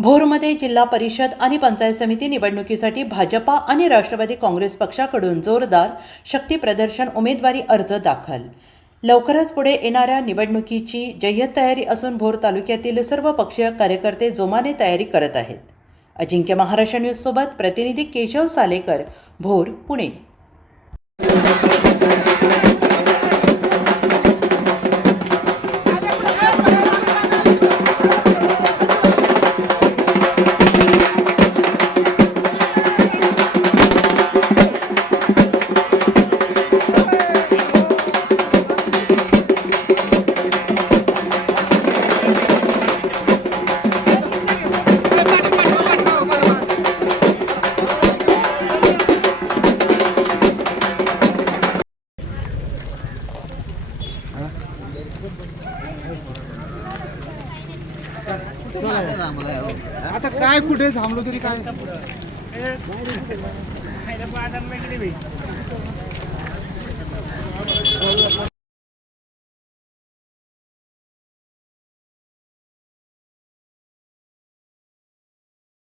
भोरमध्ये जिल्हा परिषद आणि पंचायत समिती निवडणुकीसाठी भाजपा आणि राष्ट्रवादी काँग्रेस पक्षाकडून जोरदार शक्ती प्रदर्शन उमेदवारी अर्ज दाखल। लवकरच पुढे येणाऱ्या निवडणुकीची जय्यत तयारी असून भोर तालुक्यातील सर्व पक्षीय कार्यकर्ते जोमाने तयारी करत आहेत। अजिंक्य महाराष्ट्र न्यूज सोबत प्रतिनिधी केशव सालेकर, भोर, पुणे। आता काय कुठे थांबलो तरी काय